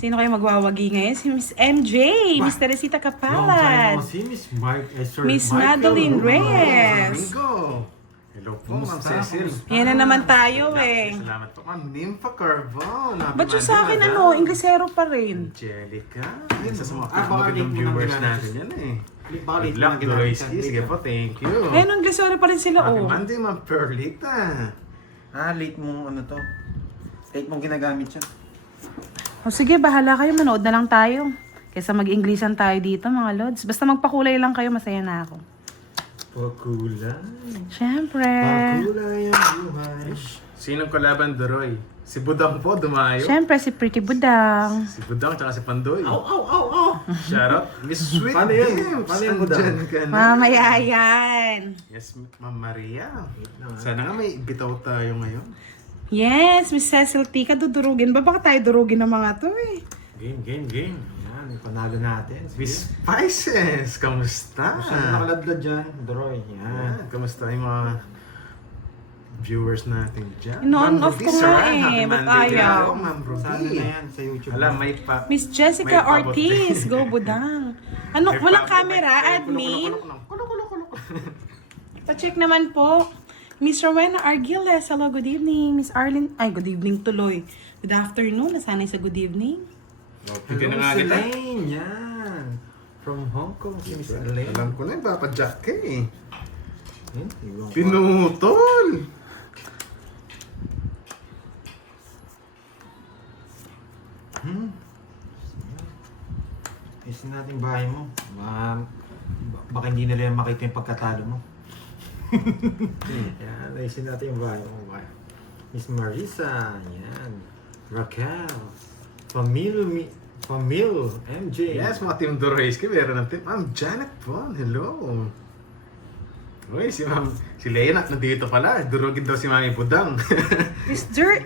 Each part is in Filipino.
Sino kayo magwawagi ngayon? Si Miss MJ, Miss Teresita Long time Capalad, no see, Miss Sir Miss Michael Madeline Reyes. Ringo. Hello po, Ma'am Kumusta? Cecil. Yan na naman tayo eh. Salamat po, Ma'am Nympha Carbon. Ba't yung sa akin ano, Inglesero pa rin? Angelica. Isa sa mga baka magandang late mo viewers nang natin yan eh. Baka late Good mo luck, nang ginamit Doroyski. yan. Sige po, thank you. Ayun, Inglesero pa rin sila Happy oh. Monday, Ma'am Perlita. Late mong ano to. Late mong ginagamit yan. O sige, bahala kayo, manood na lang tayo. Kaysa mag-Englishan tayo dito mga lods. Basta magpakulay lang kayo, masaya na ako. Pakulay. Siyempre. Pakulay ang buhay. Sinong kalaban, Doroy? Si Budang po, dumayo. Siyempre, si Pretty Budang. Si Budang tsaka si Pandoy. Ow! Shout out. Miss Sweet Paano yun? Games. Paano yung Budang? Nandyan ka na. Mamaya yan. Yes, Ma'am Maria. lang, ah. Sana nga may bitaw tayo ngayon. Yes, Miss Cecil Tika, dudurugin ba? Baka tayo durugin ng mga to eh. Game. Yan, panalo natin. Sige. Miss Spices, kamusta? Saan na nakaladlad dyan? Doroy. Yan. Kamusta yung mga viewers natin dyan? On Ma'am off Ruby ko nga Saran, eh, happy ba't Monday ayaw? din ako, Ma'am Sana Ruby. na yan sa YouTube. Alam, may pa... Miss Jessica May pabot Ortiz, din. go Budang. Ano, may walang pabot, camera, may- admin? Kulo. Pa-check naman po. Miss Rowena Argiles, hello, good evening. Miss Arlene, ay, good evening tuloy. Good afternoon, nasanay sa good evening. Hindi na Hello, nga si kita. Elaine. Yan. From Hong Kong, si Miss Elaine. Alam ko na yung papadyak ka eh. Iwan ko. Pinutol! Isin natin yung bahay mo. Baka hindi nila yung makita yung pagkatalo mo. Yan, isin natin yung bahay mo. Miss Marisa, yan. Raquel. Famil, MJ. Yes, mga Team Doroyski, meron ng team. Ma'am Janet po, hello. Uy, si Lena, nandito pala. Durugin daw si Mami Budang. Is there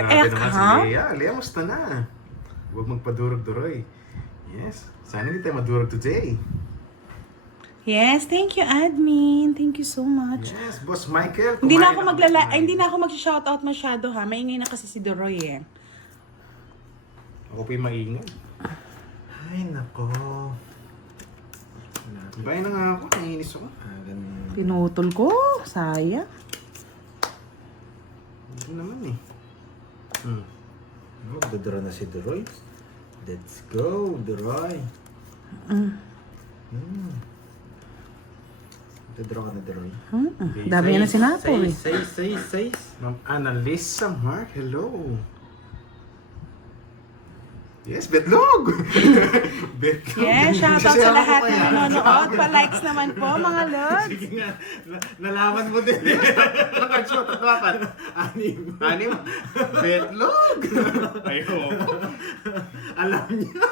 Grabe naman si huh? Lea. Lea, musta na? Huwag magpadurog, Doroy. Yes, sana hindi tayo madurog today. Yes, thank you, admin. Thank you so much. Yes, Boss Michael. Hindi na kumain ako hindi na ako mag-shoutout masyado ha. Maingay na kasi si Doroy eh. Ako pa yung maingay. Ay, nako. Bayan na nga ako, naiinis ako. Ganun. Pinutol ko, sayang. Hindi naman eh. Magdodoro na si Doroy. Let's go, Doroy. Magdodoro ka na, Doroy. Dami niya na sinapo eh. Say. Ma'am Annalisa Mark, hello. Yes, Betlog! Betlog! Yes, shoutout sa lahat na nanonood. Pa-likes naman po, mga lods. Sige nga, nalaman mo din. Nakag-shot at dapat. Anim. Betlog! Ayoko. Alam niya.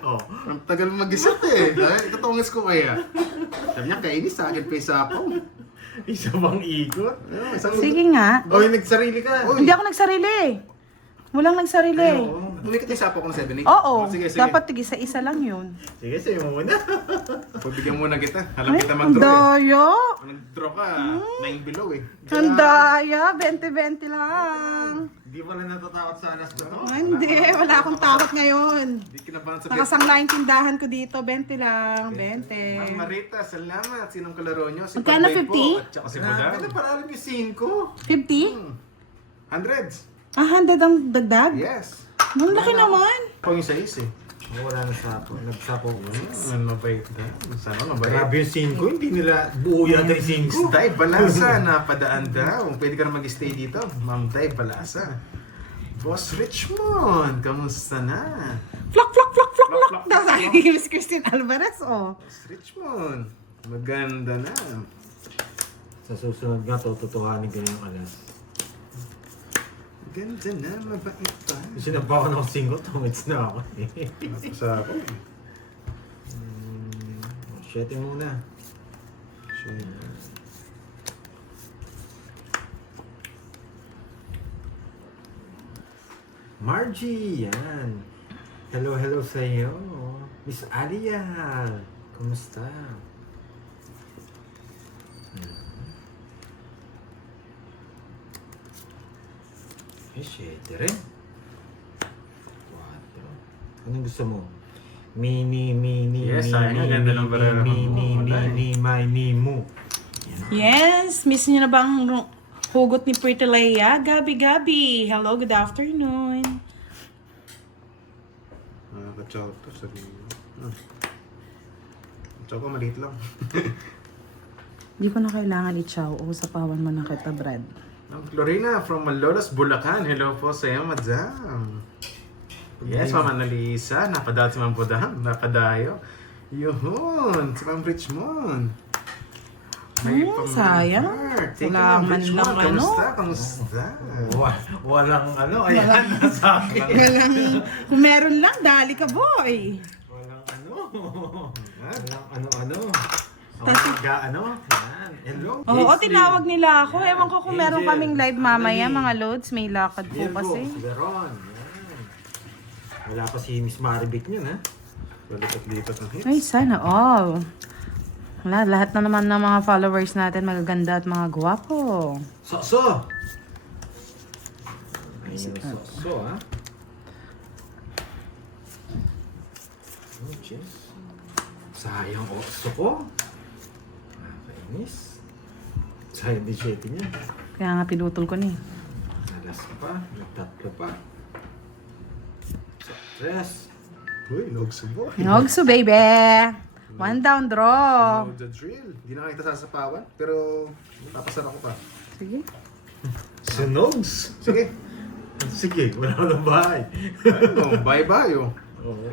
Oh, ang tagal mag-isip eh. Dahil itutungas ko kaya. Sabi niya, kainis sa akin pa isa ako. Isa bang ikot? Sige nga. Oy, nagsarili ka. Uy. Hindi ako nagsarili. Walang nagsarili. Umikat yung sapo ko ng 7-8. Oo, Sige. dapat tigisa-isa lang yun. Sige, sa'yo mo muna. Pagbigyan muna kita. Alam Ay, kita ang mag-draw eh. daya. Nag-draw ka, 9 below eh. Ang daya, 20-20 lang. Hindi pala natatakot sa alas na to. Hindi, wala akong takot ngayon. Hindi kinabahan sa Nakasangla yung tindahan ko dito, 20 lang, 20. Ma'am Marita, salamat. Sinong kalaro nyo? Si Magkano, Panday 50? po at saka si Budang. Grabe, para alam yung 5. 50? Hundreds. 100 ang dagdag? Yes. Ang laki naman. Pang yung size eh. Wala na sapo. Nagsapo ko. Ano mabait na? Sana mabait. Grabe yung 5. Hindi nila buo yata yung 5. Day Balasa, napadaan daw. Pwede ka na mag-stay dito. Ma'am Day Balasa. Boss Richmond, kamusta na? Flok, flok, flok, flok, flok. Flok, flok, Daw flok. sabi ni Miss Christine Alvarez, oh. Boss Richmond, maganda na. Sa susunod nga, tututuhanin ko na yung alas. Ganda na, mabait pa. Sinaba ko ng 5, tumits na ako. Sa ako. 7 muna. Margie, yan. Hello sa iyo. Miss Alia, kumusta? Eh, 7 rin. 4. Anong gusto mo? Mini, Yes, sayang, ang ganda ng barang. mini, mo. Yes, miss niyo na ba ang hugot ni Pretty Leia? Gabi. Hello, good afternoon. Kachok to, sabi mo. Kachok ko, maliit lang. Di ko na kailangan i-chow. Usapawan mo na kita, Brad. Ma'am Florina from Malolos, Bulacan. Hello po sa iyo, madam. Yes, Ma'am Annalisa. Napadaot si Ma'am Budam. Napadayo. Yun, si Ma'am Richmond. Sayang. Thank you, Wala Ma'am man Richmond. lang ano. Kamusta? Walang ano, ayan, nasabi. Kung meron lang, dali ka, boy. Walang ano. Walang ano. Ano? Yan. Hello. Oo, tinawag nila ako. Ewan ko kung meron Angel, kaming live mamaya, Annalyn, mga loads. May lakad po Virgo, kasi. Veron. Yan. Wala pa si Miss Maribik niyan, ha? Lipat ng hits. Ay, sana all. Wala, lahat na naman ng mga followers natin magaganda at mga gwapo. So. Ayun, so, ha? Oh, jeez. Sayang oso ko. Nakakainis. Sayang din 7 niya. Kaya nga pinutol ko ni. Alas pa. Nagtatlo pa. So, tres. Uy, nagsubo. Nogso, baby! One down draw. Know the drill. Hindi na kita sasapawan, pero papasara ko pa. Sige. Sunogs. Sige. Sige, wala na bahay. Ano, bye-bye oh.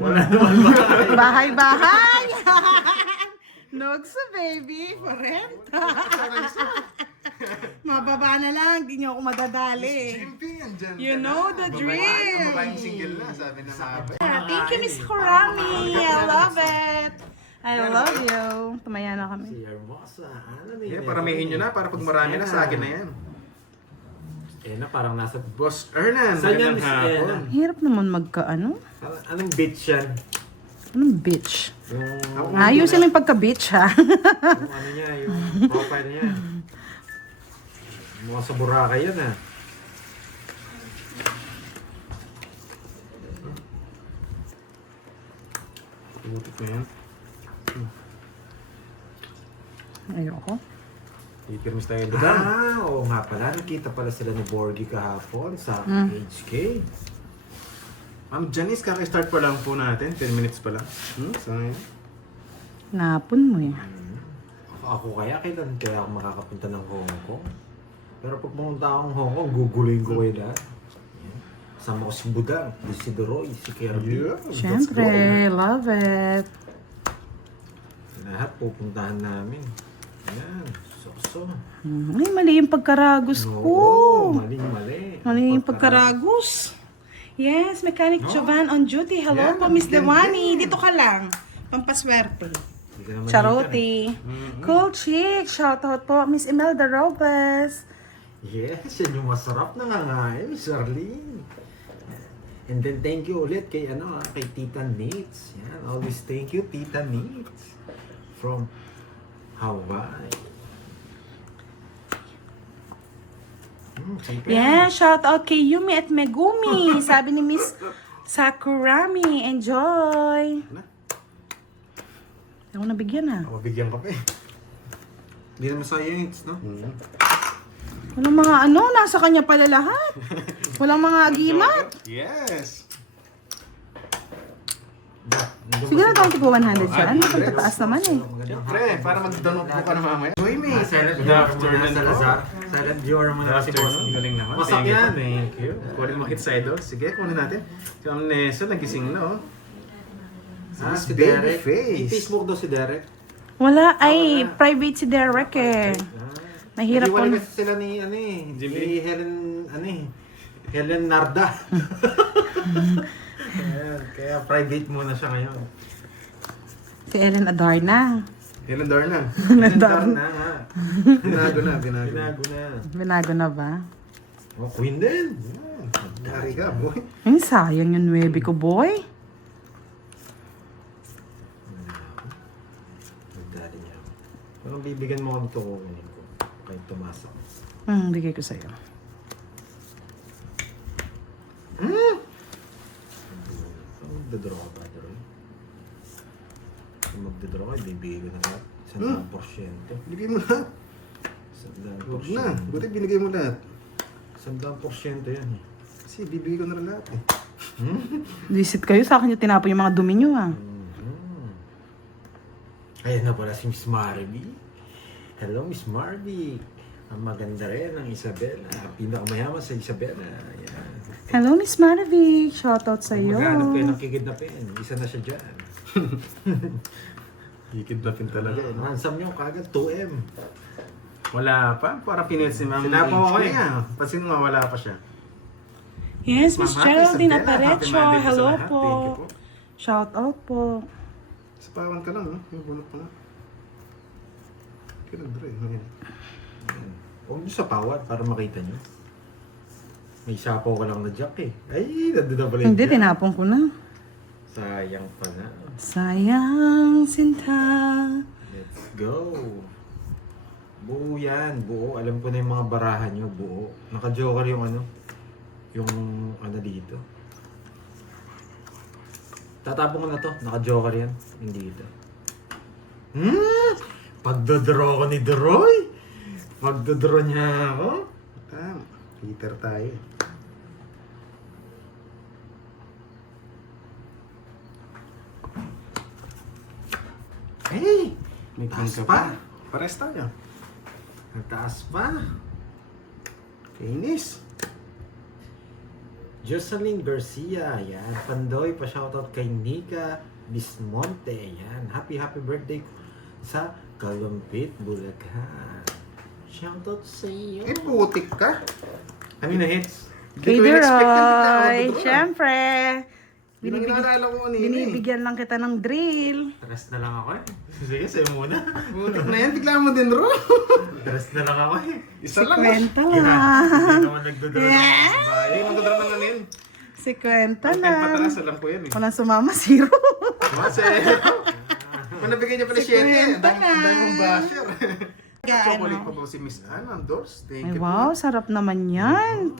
Wala naman bahay. Bahay! Nogso, baby! For rent! Mababa na lang, di niyo ako madadali. Chimpy, andyan You ka know na. the Babae- drill. Babaeng single na, sabi na sabi. Thank you, Miss Kurami! I love it! I love you! Tumaya na kami. Si Hermosa. Ano na Yeah, paramihin nyo na, para pag marami na, sa akin na yan. Eh na, parang nasa... Boss Ernan, Saan yan, magandang Miss hapon. Ena? Hirap naman magka-ano? Anong bitch yan? Anong bitch? Yung Ayusin mo yung pagka-bitch, ha? yung ano niya, yung profile niya. Mukha sa Boracay yan, ha? Tumutik na yan. Ayoko. Ikirmis tayo doon. Oo nga pala. Nakita pala sila ni Borgie kahapon sa HK. Ma'am Janice, kaka-start pa lang po natin. 10 minutes pa lang. So, ngayon. Napon mo eh. Ako kailan kaya ako makakapunta ng Hong Kong? Pero pag pumunta akong Hong Kong, guguluhin ko kayo lahat. Yan. Sama ko si Budang, si Doroy, si Kirby. Yeah, let's Siyempre, go. love it. Lahat pupuntahan namin. Yan, so. Ay, mali yung pagkaragos ko. Oo, mali. Mali yung pagkaragos. Yes, Mechanic Jovan on duty. Hello Yan, po, Miss ganda. Dewani. Dito ka lang. Pampaswerte. Hindi ka naman Charoti. Cool chick. Shoutout po, Miss Imelda Robles. Yes, yan yung masarap na nangangain, Miss Arlene. And then thank you ulit kay kay Tita Nitz. Yan, always thank you Tita Nitz from Hawaii. Yeah, shoutout kay Yumi at Megumi. Sabi ni Miss Sakurami. Enjoy. Ano? Ako nabigyan ah. Ako bigyan ka pa eh. Hindi naman sayang hits, no? Walang mga nasa kanya pala lahat. Walang mga agimat. Yes! Sige na tayo tipo 100 dyan. Pagkataas naman eh. Siyempre, para mag-download po ka na mamaya. Uy, may Silent Good viewer afternoon muna, po. Salazar. Silent viewer muna Good si afternoon. Boss. Galing naman. Wasak Thank you yan. po, Thank you. Kunin mo hit sa idol. Sige, kunin natin. Si Ma'am Nessa, nagising na oh. Si Baby Derek. face. May Facebook daw si Derek. Wala, ay, private si Derek eh. Mahirap Nag-iwalay kung... kasi sila ni, Jimmy. ni Helen Narda. kaya private muna siya ngayon. Si Ellen Adarna. Helen Darna. Helen Darna nga. Binago na. Binago na. Binago na ba? Oh, Queen din. Dari ka, boy. Ay, sayang yung 9 ko, boy. Nagdali niya. Parang bibigyan mo kami ito kukunin ko. Kay Tomasa. Bigay ko sa'yo. Ang magdodraw ka ba, Droy? Kung magdodraw ka, bibigay ko na lahat. 100%. Binigay mo lahat. 100%. Huwag na. Buti binigay mo lahat. 100% yan eh. Kasi bibigay ko na rin lahat eh. Visit kayo sa akin yung tinapo yung mga dumi nyo ah. Ayan na pala si Miss Marby. Hello, Miss Marby. Ang maganda rin ng Isabela. Pinakamayaman sa Isabela. Ayan. Hello, Miss Marvy. Shoutout sa Kung iyo. maghanap kayo ng kikidnapin, isa na siya dyan. Kikidnapin talaga eh. no? Ransom nyo kagad 2M. Wala pa. Para pinis si Ma'am. Sinapo ko eh. Pansin mo wala pa siya. Yes, Miss Ma'am, Geraldine Isabela, happy Aparecho. Monday po sa Hello lahat. po. Thank you po. Shoutout po. Sapawan ka lang, no? Yung bunot pa nga. Kaya nag-dry. Ayan. Huwag nyo sa pawat para makita nyo. May sapaw ka lang na jack eh. Ay, nandun na pala yung Hindi, jack. tinapon ko na. Sayang pala. Sayang sinta. Let's go. Buo yan, buo. Alam ko na yung mga barahan nyo, buo. Naka-joker yung ano. Yung ano dito. Tatapon ko na to. Naka-joker yan. Hindi dito. Pagdodraw ko ni Droy. Pagdodraw niya ako. Tama. Peter tayo. Hey! May Taas ka pa. Pares tayo. Nagtaas pa. Kainis. Jocelyn Garcia, yan. Pandoy, pa-shoutout kay Nika Bismonte, yan. Happy birthday sa Kalumpit, Bulacan. Shoutout sa iyo. Eh, putik ka. Ano na hits? Kay Hindi ko in-expected bigla ako Deroy. doon. Siyempre. Hindi ko inaalala ko kanina eh. Binibigyan lang kita ng drill. Rest na lang ako eh. Sige, sa'yo muna. Putik na yan, bigla mo din, bro. Rest na lang ako eh. Isa lang. Kwenta Hindi lang. naman nagdodraw ng bahay. Ay, magdadara ng ano yun. Si kwenta Ang lang. patalas, alam ko yan eh. Walang sumama, zero. Kasi, kung nabigay niya pala 7, ang dami mong basher. Chocolate pa po si Miss Anna Dors. Thank Ay, you wow, po. sarap naman yan.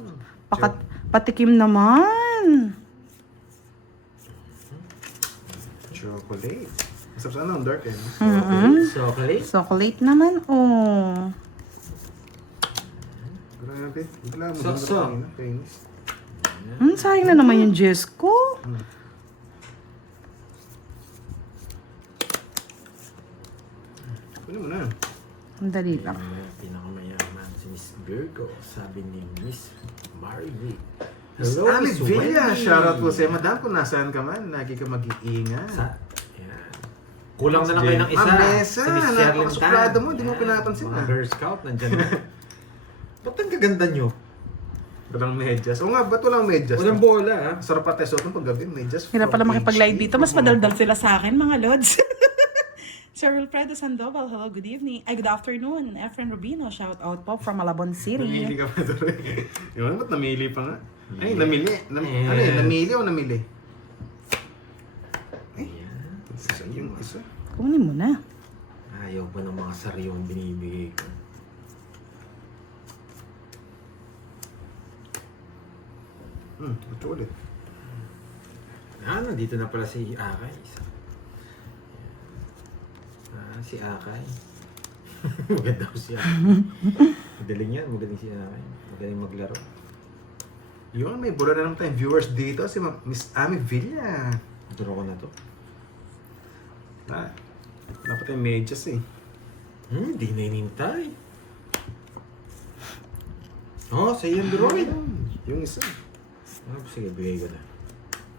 Patikim naman. Chocolate. Masarap sana ang dark eh. Chocolate. Chocolate naman, oh. Grabe. Wala mo. So. Kainis. Sayang na naman yung Jess ko. Ano mo na? Ang dali lang. Pinakamayaman si Miss Virgo, sabi ni Miss Marvy. Miss Hello, Ali Miss Villa. Wendy. Shoutout po sa'yo. Madam, kung nasaan ka man, lagi ka mag-iingat. Yan. Kulang na lang kayo ng isa. Ma'am Nessa, Si Miss Sherlyn napakasuplado Tan. mo, di mo Yan. pinapansin, Mga ah. Girl Scout, nandyan na. Ba't ang gaganda nyo? Walang medyas. O nga, ba't walang medyas? Walang bola ah. Sarap pa tayo suot ng paggabi, medyas. Hirap pala from makipag-live HD. dito. Mas madaldal sila sa akin, mga lods. Sir Wilfredo Sandoval, hello, good evening. Ay, good afternoon. Efren Rubino, shout out po from Malabon Namili City. ka pa doon. Yung ba't namili pa nga? Ay, namili. Yes. Ano yun, namili o namili? Yan. Isa yung isa. Kunin mo na. Ayaw pa ng mga saryong binibigay ko. Ito ulit. Nandito na pala si Akay. Si Akay. Maganda ko si Akay. Magaling yan, magaling si Akay. Magaling maglaro. Yun, may bula na naman tayong viewers dito. Si Miss Ami Villa. Draw ko na to. Dapat tayong medyas eh. Di na inintay. Oh, sa yung Droid. Yung isa. Sige, bigay ko na.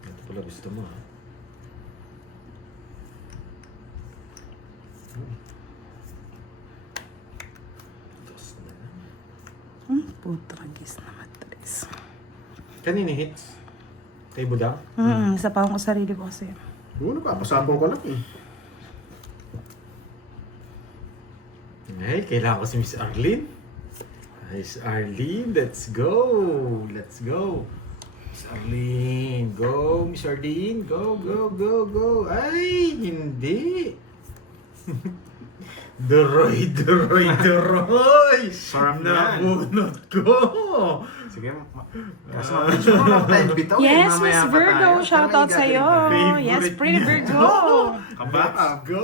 Ito pala gusto mo ha. Dos na lang. Putragis na matres. Kanina hits? Kay Budang? Isa pa akong sarili ko kasi. Oo, napapasapaw ko lang eh. Ay, kailangan ko si Miss Arlene. Miss Arlene, let's go! Let's go! Miss Arlene, go! Miss Arlene, go, go, go, go! Ay, hindi! Duroy! Sarap yan. Nabunot ko! Sige, kaso mabit mo lang tayo bitaw. Yes, mamaya Miss pa Virgo, tayo. shout Pero out may sa'yo. gagawin Yes, Favorite pretty niya. Virgo. Kabaka. Go!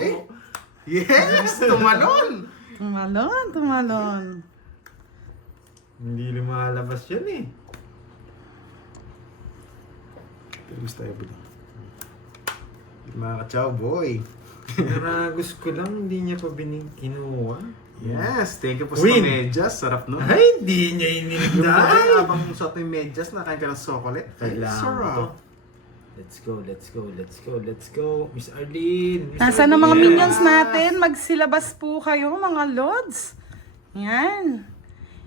Eh, yes! Tumalon! Tumalon. Hindi lumalabas yan eh. Gusto tayo bitaw. Mga ka-chow boy. Naragos ko lang, hindi niya pa kinuha. Yes, thank you po sa Win. medyas. Sarap nun. Ay, hindi niya Yung inintay! mga abang suot yung medyas, nakain ka ng chocolate. Kailangan ko to. Sarap. Let's go. Miss Arlene! Nasaan ang mga Yes. minions natin? Magsilabas po kayo, mga lods. Yan.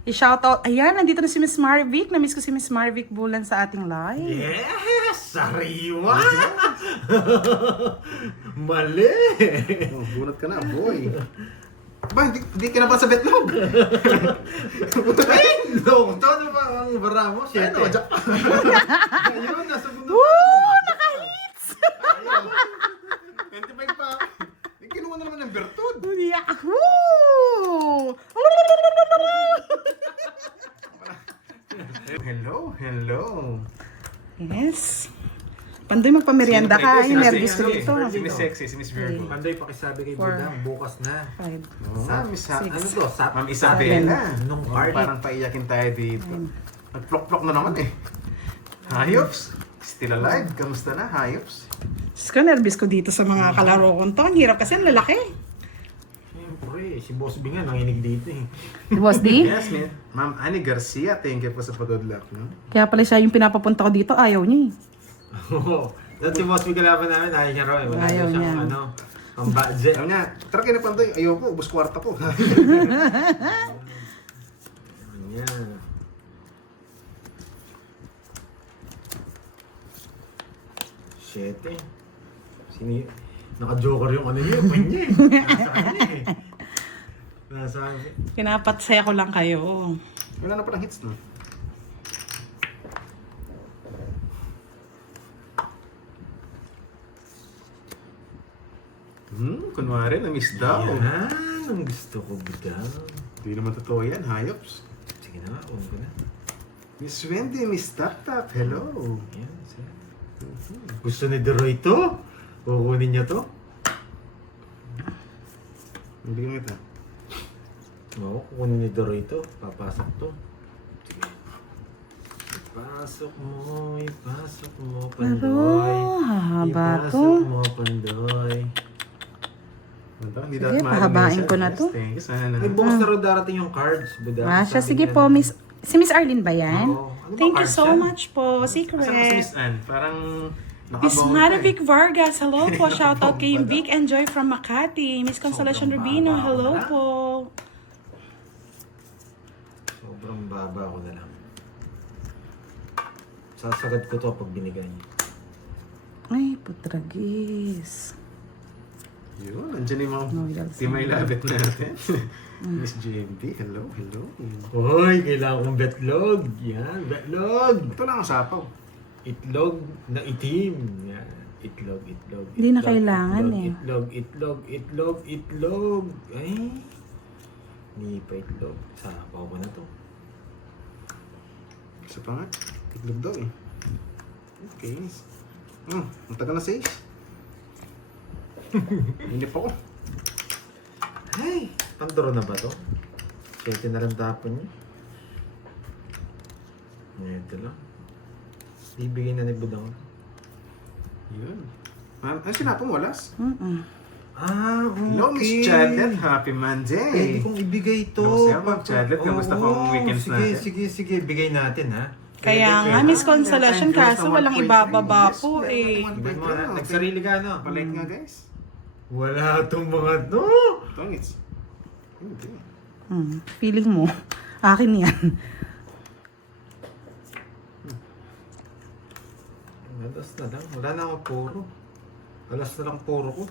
I-shoutout. Ayan, nandito na si Miss Marvic. Na-miss ko si Miss Marvic Bulan sa ating live. Yes! Sariwa! Mali! Oh, bunot ka na, boy. Ba, hindi ka na ba sa betlog? Ay! No! Ano ba ang bara mo? Siyete. Ano, Jack? Ayun, nasa bundok. Woo! Naka-hits! 25 pa. Kinuha na naman ng bertud. Yahoo! Hello. Yes. Pandoy, magpamerienda ka. Ay, nervous ko dito. Si Miss Sexy, si Miss Virgo. Manday, pakisabi kay Four. Budang, bukas na. 5. Oh, Miss Six. Ano to? Ma'am Isabela. Nung Oh, party. parang paiyakin tayo dito. Nag-plok-plok na naman eh. Hayops. Still alive. Kamusta na, Hayops? Diyos ko, nervous ko dito sa mga kalaro ko to. Ang hirap kasi ang lalaki. Siyempre, si Boss Bing nga nanginig dito eh. Boss D? Yes, Ma'am Annie Garcia. Thank you po sa pag-good luck. No? Kaya pala siya yung pinapapunta ko dito. Ayaw niya eh. Oo. Dati si Boss Bing kalaban namin, ayaw niya raw eh. Wala Ayaw na siyang niya. ano, ang budget. Sabi niya, tara kayo na Pandoy. Ayoko, ubus kwarta ko. Yan. Siyete. Sini naka-joker yung ano niya, yung niya eh. Nasa kanya eh. Nasa kanya. Pinapatsaya ko lang kayo. Wala na palang hits, no? Kunwari, na-miss daw. Yan, ang gusto ko bigyan. Hindi naman totoo yan, Hayops. Sige na nga, huwag ko na. Miss Wendy, Miss Tap Tap, hello. Yan, sir. Gusto ni Deroy to? Kukunin niya to? Hindi ko kita. Oo, kukunin ni Deroy to. Papasok to. Sige. Ipasok mo, Pandoy. hahaba Ipasok to. mo, Pandoy. Hindi Sige, dapat mahal pahabain minsan. ko na Yes, to. thank you, sana na. Ay, bukas na raw darating yung cards. Buda. Siya, Sabi sige niya po, na- Miss. Si Miss Arlene ba yan? Oo. Ano ba Thank you cards so yan? much po. Asan ba si Secret. Miss Ann? Parang Miss nakabongga Marivic eh. Vargas, hello po. Shoutout kay Vic and Joy from Makati. Miss Consolation Sobrang Rubino, baba hello na. po. Sobrang baba ko na lang. Sasagad ko to pag binigay niya. Ay, putragis. Yun, nandiyan yung mga Noodles. timay labit natin. Miss JMD, hello. Hoy, kailangan kong betlog. Yan, betlog. Ito lang ang sapaw. Itlog na itim. Yan. Itlog. Hindi na kailangan eh. Itlog. Ay. Hindi pa itlog. Sapaw ko na to. Isa pa nga. Itlog daw eh. Okay. Ang tagal na 6. Hindi pa ko. Ay, Pandoro na ba to? 7 na lang tapon niya. Ito lang. Bibigay na ni Budang. Yun. Ma'am, ano sinapong walas? Ah, okay. Hello, Miss Chadlet. Happy Monday. Pwede kong ibigay to. Hello, sir, Ma'am Chadlet. Kamusta po ang Oo, weekends natin? Sige. Bigay natin, ha? Kaya nga, Miss Consolation, kaso walang ibababa po eh. Tignan mo, ha? Nagsarili ka, no? Palike nga, guys. Wala tong mga to. Tongits. Hindi. Feeling mo, akin yan. Alas na lang. Wala na akong puro. Alas na lang puro ko.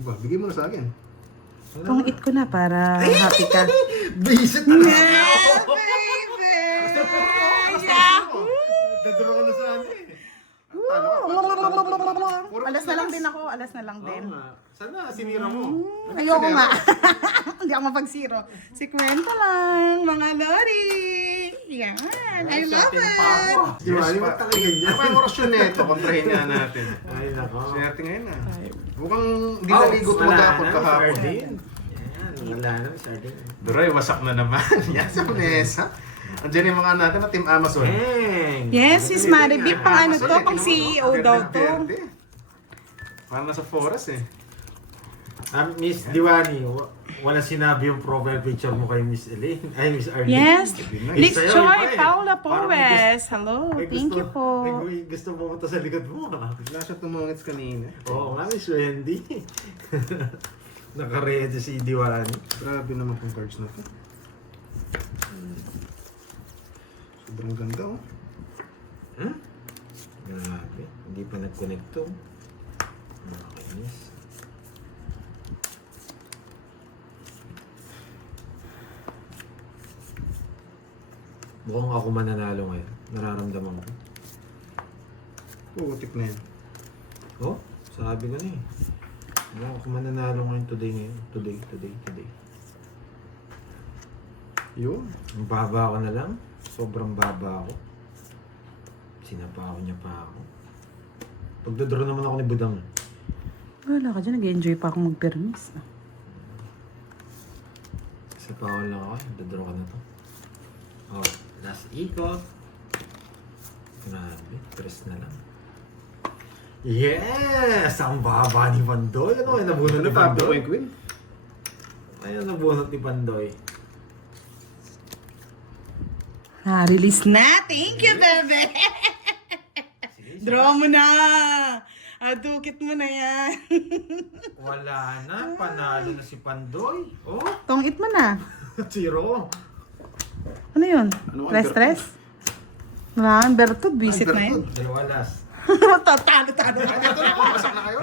Ba, bigay mo na sa akin. Wala Kung na. eat ko na para happy ka. Bisit na lang. Yahoo! Daduro ka na sa akin. Talo ka. Alas na lang din ako. Alas na lang din. Oo nga. Sana sinira mo. Ayoko nga. Hindi ako mapag-zero. Si kwento lang, mga lori. Yan. I love it. Di ba? Di ba talaga ganyan? Ano ba yung orasyon na ito? Kontrahin nga natin. Ay, nako. Swerte ngayon ah. Mukhang di naligo tumagapon kahapon. Yan, wala na, sardine. Duroy, wasak na naman. Yan sa Vanessa. Andiyan yung mga natin na Team Amazon. Yes, Miss Maribik, pang ano to, pang CEO daw to. Parang nasa forest eh. Miss Diwani, wala sinabi yung profile picture mo kay Miss Elaine. Ay, Miss Arlene. Yes, Liz Sa'yo, Joy, iba eh. Paula Parang Powes. Hello, may thank you po. May gusto pumunta sa likod mo. Bigla siya tumungits kanina. Oo nga, Miss Wendy. Naka-ready si Diwani. Grabe naman kung cards na to. Sobrang ganda oh. Grabe, hindi pa nag-connect to. Nakakainis. Mukhang ako mananalo ngayon. Nararamdaman ko. Putik na yan. Oh, sabi ko na eh. Mukhang ako mananalo ngayon today. Today. Yun. Ang baba ko na lang. Sobrang baba ako. Sinapa niya pa ako. Pagdodraw naman ako ni Budang. Wala ka dyan, nag-enjoy pa akong mag-permis. Sapawan lang ako. Dodraw ka na to. Oh, last ikot. Grabe, press na lang. Yes! Ang baba ni Pandoy. Ano kaya nabunot ni Pandoy? Queen. Ayun, nabunot ni Pandoy. Release na! Thank you, bebe! Draw mo na! Adukit mo na yan. Wala na. Panalo na si Pandoy. Oh, Tungit mo na. zero. Ano yun? Ano ang Stress? Wala, Bertud. Visit na yun. Dalawa last. Talo. Ito na, pumasak na kayo.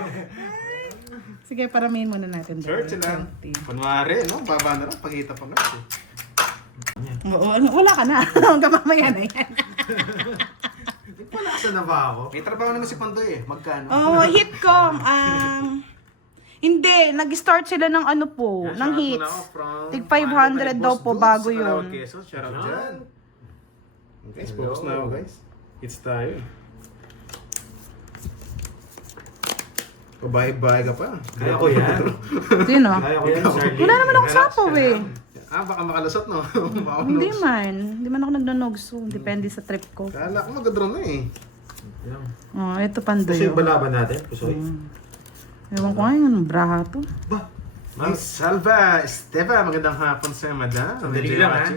Sige, paramihin muna natin. Church lang. Kunwari, no? Baba na lang. Pagkita pa nga eh. Oo, wala ka na. Hanggang mamaya na yan. Palasa na ba ako? May trabaho naman si Pandoy eh. Magkano? Oh, hit ko. Hindi, nag-start sila ng ano po, ng hits. Tig 500 daw po bago yun. Shout out dyan. Guys, focus na ako guys. Hits tayo eh. Pabahay-bahay ka pa. Kaya ko yan. Sino? Kaya ko yan, Charlie. Wala naman akong sapaw eh. Baka makalusot no? Hindi man. Hindi man ako nagno-nogso. Depende sa trip ko. Kala ko magadraw na eh. Yan. Oh, ito Pandoy. Pusoy ba laban natin? Pusoy? Ewan ko nga yung braha to. Ba? Ma'am Salva Esteva, magandang hapon sa madam. Sandali lang, ha?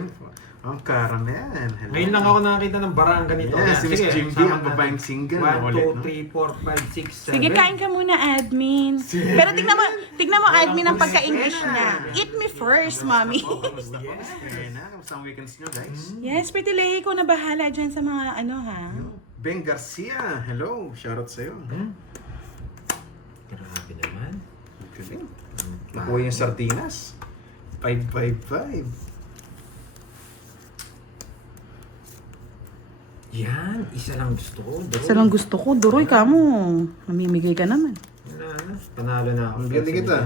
Ma'am Caramel, hello. Ngayon lang ako nakakita ng barang ganito. Yes, si Miss Sige, Jimby, ang babaeng single. 1, 2, 3, 4, 5, 6, 7. Sige, kain ka muna, admin. Pero tignan mo, admin, ang pagka-English niya. Eat me first, mommy. Yes. Kaya na, kamusta ang weekends nyo guys? Yes, Pretty Lady, ko na bahala dyan sa mga ano, ha? Ben Garcia, hello. Shoutout sa'yo. Grabe naman. Galing. Nakuha yung sardinas. 555. Yan, isa lang gusto ko. Isa lang gusto ko. Duroy ka mo. Namimigay ka naman. Wala na. Panalo na ako. Ang ganda kita.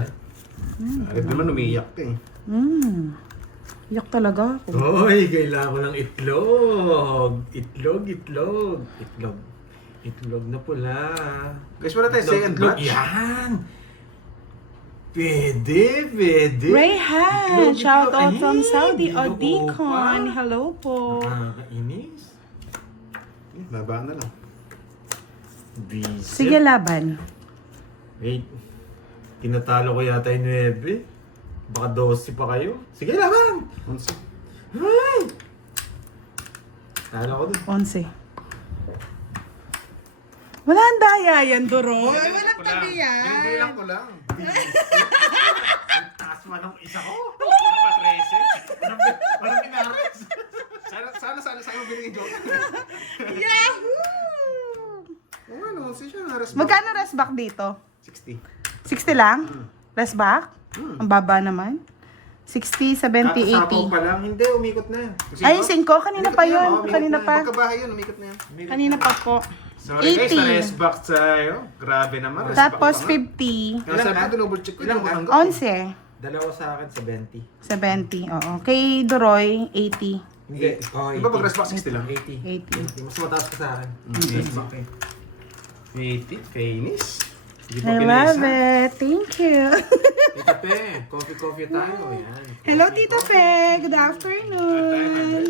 Agad naman umiiyak ka eh. Iyak talaga ako. Hoy, kailangan ko ng itlog. Itlog na pula. Guys, wala tayo second Itlog. batch. Yan! Pwede. Rayhan! Itlog, Shout out itlog. from Ay, Saudi itlog Odicon. pa. Hello po. Nakakainis. Babaan na lang. Visit. Sige, laban. Wait. Tinatalo ko yata yung 9. Baka 12 pa kayo. Sige, laban! Onse. Ay! Talo ko dun. 11. Wala ang daya yan, Duroy. Walang tabi yan. Binibilang ko lang. Taas man ang isa ko. Walang pinares. Sana sa'yo binigay joke. Yahoo! Oo nga, no, siya nares. Magkano rest back dito? 60. 60 lang? Rest back? Ang baba naman. 60, 70, Kakasapaw 80. pa lang. Hindi, umikot na. Ay, 5. Kanina pa yun. Kanina pa. Magkabahay yun, umikot na yan. Kanina pa po. Sorry guys, 80. na-rest box tayo. Grabe naman. rest Tapos box pa nga. 50. Kaya sabi ko, double check ko. Ilang Ilang ka? 11. Dalawa sa akin, 70. 70, oo. Kay Doroy, 80. Hindi. Oh, Di ba pag rest box 60 lang? 80. 80. Mas mataas ka sa akin. 80. 80. Kainis. Hindi pa I love pinisa. it. Thank you. Tita Pe, coffee tayo. Yan. Hello, Tita Fe. Good afternoon.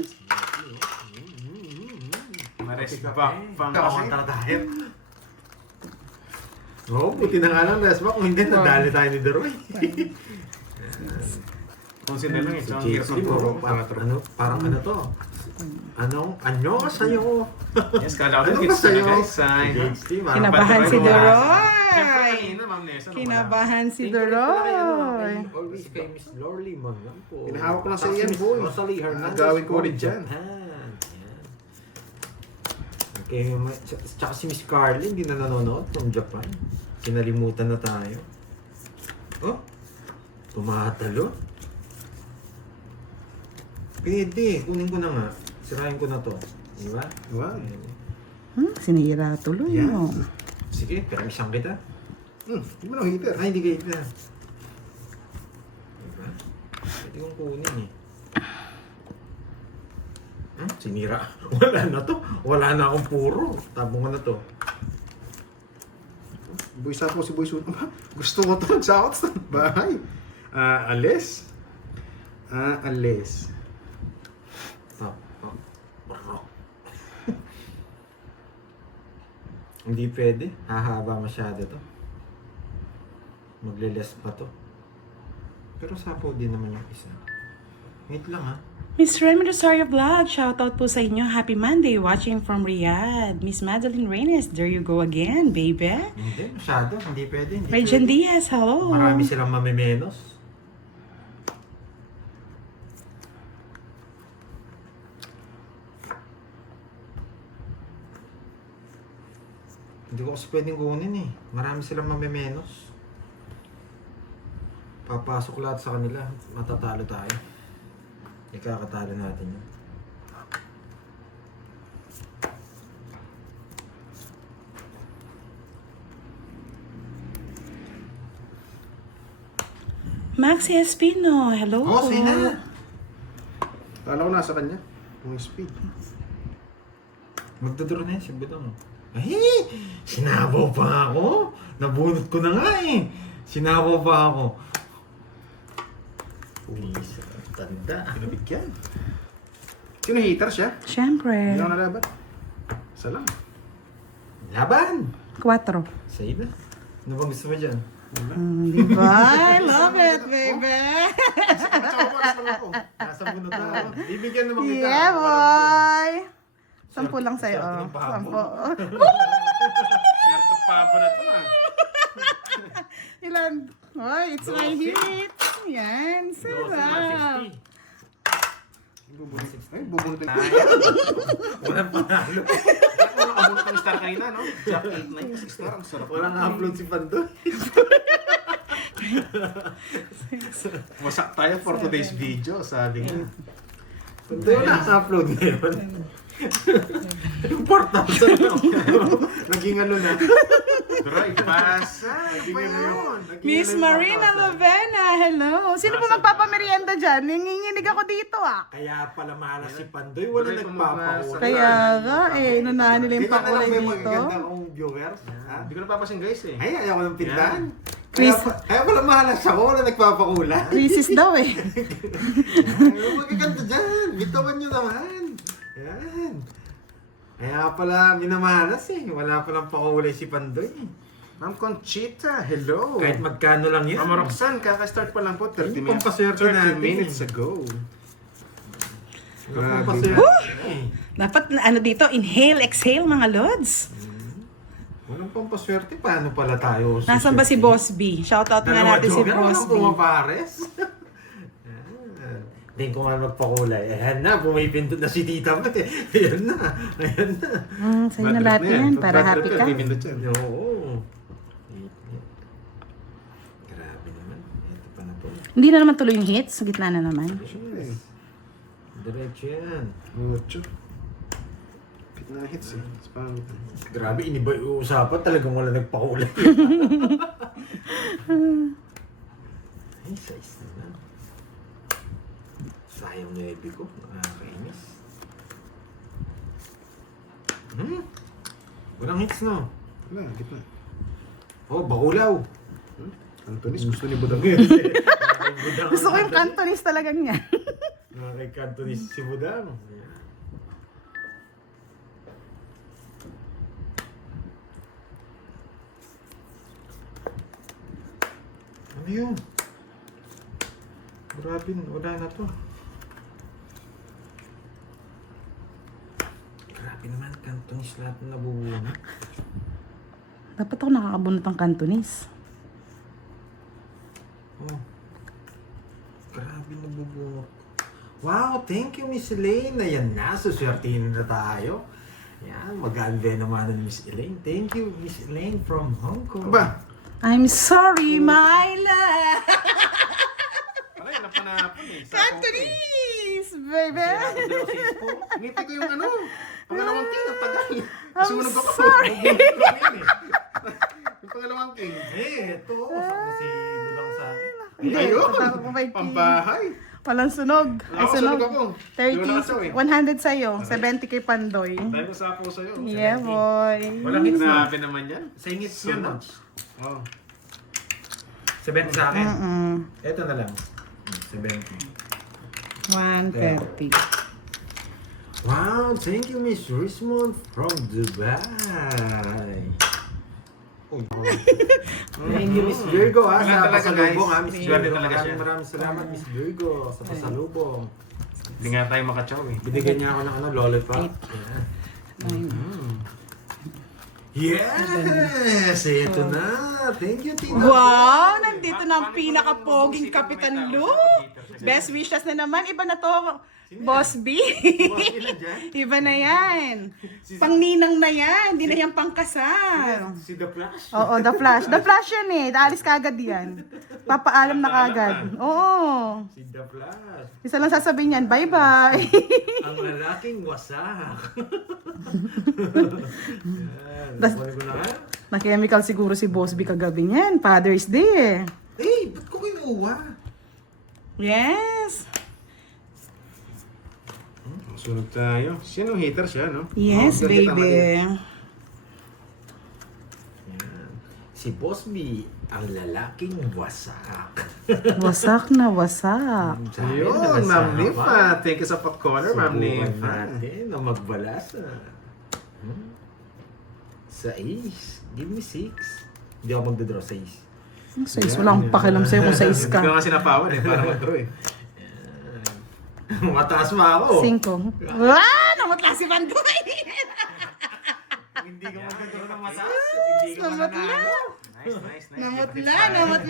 Ma-rest box pa nga kasi. Kakanta tayo. Oo, buti na nga lang, Resma. Kung hindi, nadali tayo ni Deroy. Kung sino lang eh. Si Tsaka ang JC, hirap ng puro, puro. parang ano to? Anyo ka sa'yo? Yes, kala ko Ano kids ba sa'yo? na guys. Ay. JC, parang Kinabahan si Siyempre Doroy. kanina, Ma'am Nessa. nung Kinabahan si Thank you rin pala kay, Doroy. always kay Miss Lorly man lang po. Pinahawak ko lang sa Tapos iyo, si Miss boy. Rosalie Hernandez. Gagawin ko from ulit dyan. Japan. Yan. Okay, tsaka si Miss Carly, hindi na nanonood from Japan. Kinalimutan na tayo. Oh, tumatalo. Pwede, kunin ko na nga. Sirahin ko na to. Di ba? Wow. Sinira tuloy Yeah. mo. Sige, permisyon kita. Hindi mo lang heater. Ay, hindi ka kita. Diba? Pwede kong kunin eh. Sinira. Wala na to. Wala na akong puro. Tabungan na to. Boy sa po si Boy Sun. Gusto ko to nagsakot sa bahay. Alis. Alis. Tap. Barok. Hindi pwede. Hahaba masyado to. Magliles pa to. Pero sapo din naman yung isa. Wait lang ha. Miss Remy Rosario Vlog, shoutout po sa inyo. Happy Monday, watching from Riyadh. Miss Madeline Reynes, there you go again, baby. Hindi, masyado. Hindi pwede. Hindi Regine pwede. Diaz, hello. Marami silang mamimenos. Hindi ko kasi pwedeng kunin eh. Marami silang mamimenos. Papasok lahat sa kanila. Matatalo tayo. Ikakatalo natin yun. Maxi Espino, hello. Oh, sige na. Kala ko nasa kanya. Yung speed. Magdodoro na yan si Budong. Ay! Sinabaw pa ako! Nabunot ko na nga eh! Sinabaw pa ako. Pulis, tanda. Pinabigyan. Sino hater siya? Siyempre. Hindi ako nalaban. Isa lang. Laban! 4. Sa'yo na. Ano bang gusto mo dyan? Diba? I love it, baby. Nasa bunot na ako. Bibigyan naman kita. Yeah, boy. 10 lang Swerte sa'yo. ng pabo. 10. Swerte pabo na to ah. Ilan? Oh, it's my hit. Yan, sarap. Ay, bubunot tayo. Walang panalo. Abot ka ng star kanina, no? Jack 8-9, 6 star. Ang sarap. Walang upload si Pandoy. Wasak tayo for today's video, sabi nga. Pandoy, wala kang upload ngayon. Yung 4,000 na. Naging ano na. Pero ipasa. Ano ba yun? Miss Marina Lavena, hello. Sino ba magpapamerienda dyan? Nanginginig ako dito ah. Kaya pala malas si Pandoy. Wala Tuloy nagpapakula. Kaya nga eh, inunahan nila yung Kaya na lang pakulay may dito. magaganda kong viewers. Ha? Hindi ko napapasin guys eh. Ay, ayaw ko ng pintahan. Chris. Kaya pala malas ako. Wala nagpapakula. Crisis daw eh. Ayaw magaganda dyan. Bitawan nyo naman. Yan. Kaya pala minamalas eh. Wala palang pakulay si Pandoy. Ma'am Conchita, hello. Kahit magkano lang yan. Ma'am Roxanne, kaka-start pa lang po. 30 Yung minutes, pampaswerte 30 natin minutes eh. ago. Grabe. Grabe. Dapat ano dito, inhale, exhale mga lods. Walang pampaswerte. Paano pala tayo? Nasaan ba si Boss B? Shoutout nga Dalawa natin si joker, Boss walang B. pumapares. Hindi ko nga magpakulay. Ayan na, pumipindot na si Tita Mat eh. Ayan na, ayan na. Sa'yo na lahat yan, para Bad happy trip ka. yan, pipindot yan. Oo. Grabe naman. Ito pa na po. Hindi na naman tuloy yung hits, sa gitna na naman. Diretso yan. Mucho. na hits eh. Sa pangit. Grabe, iniba yung usapan. Talagang wala nagpakulay. Ay, size na lang. Sayang na ebi ko. Nakakainis. Walang hits, no? Wala, gitna. Oh, bakulaw. Antonis, gusto ni Budang. Gusto ko yung Cantonese talaga niya. Kay Cantonese si Budang. Ano yun? Grabe, wala na to. Grabe naman, Cantonese lahat na nabubuhay. Dapat ako nakakabunot ng Cantonese. Oh. Grabe nabubungot. Wow, thank you Miss Elaine. Ayan na, suswertihin na tayo. Yan, mag-alve naman ng Miss Elaine. Thank you Miss Elaine from Hong Kong. Aba! I'm sorry, my love! Aray, napanapon eh. Cantonese, baby! Ngiti ko yung ano. Pangalawang king, ang tagal. Sumunod ako. sorry. Yung pangalawang king. Ito. Saan si Budang sa akin? Ayun! Tatawag ko kay King. Pambahay! Walang sunog. Ay, Ako, sunog. sunog ako. 30, 100 sa'yo, 70 kay Pandoy. Dahil ko sa ako sa'yo. Yeah, boy. Walang hits na. Grabe naman yan. Sa ingit yun na. Oh. 70 sa akin. Mm-mm. Ito na lang. 70. 130. Wow, thank you Miss Rismond from Dubai. Thank you Miss Virgo ha, Wala sa talaga, pasalubong guys. ha, Miss Swerte Virgo. talaga siya. Maraming salamat Miss Virgo sa pasalubong. Hindi nga tayo makachaw eh. Binigyan niya ako ng ano, lollipop. Yes! Ito na! Thank you, Tita. Wow! Nandito na ang pinaka-poging Kapitan Lu. Best wishes na naman. Iba na to, Boss B. Iba na yan. Pangninang na yan. Hindi na yan pangkasal. Si The Flash. Oo, The Flash. The Flash yan eh. Aalis kagad yan. Papaalam na kagad. Oo. Si The Flash. Isa lang sasabihin yan, bye-bye. Ang lalaking wasak. Yan. Das- Kunin ko na nga. Na-chemical siguro si Boss B kagabi niyan. Father's Day eh. Eh, ba't ko kinuha? Yes. Sunod tayo. Sino hater siya, no? Yes, Oh, ganda tama baby. din. Yan. Si Boss B, ang lalaking wasak. Wasak na wasak. Ayun, Ma'am Nifa. Thank you sa pag-caller, Ma'am Subukan Nifa. natin na magbalasa. Sa ace. Give me 6. Hindi ako magdodraw sa ace. Ang size, wala akong pakialam sa'yo kung size Hindi ko ka. nga sinapawan eh, para mag-draw eh. Mataas pa ako. 5. Wah! Namutla si Pandoy! Hindi ka magdodraw ng mataas. Hindi ka Namutla! Nice, nice, nice. Namutla! Namutla!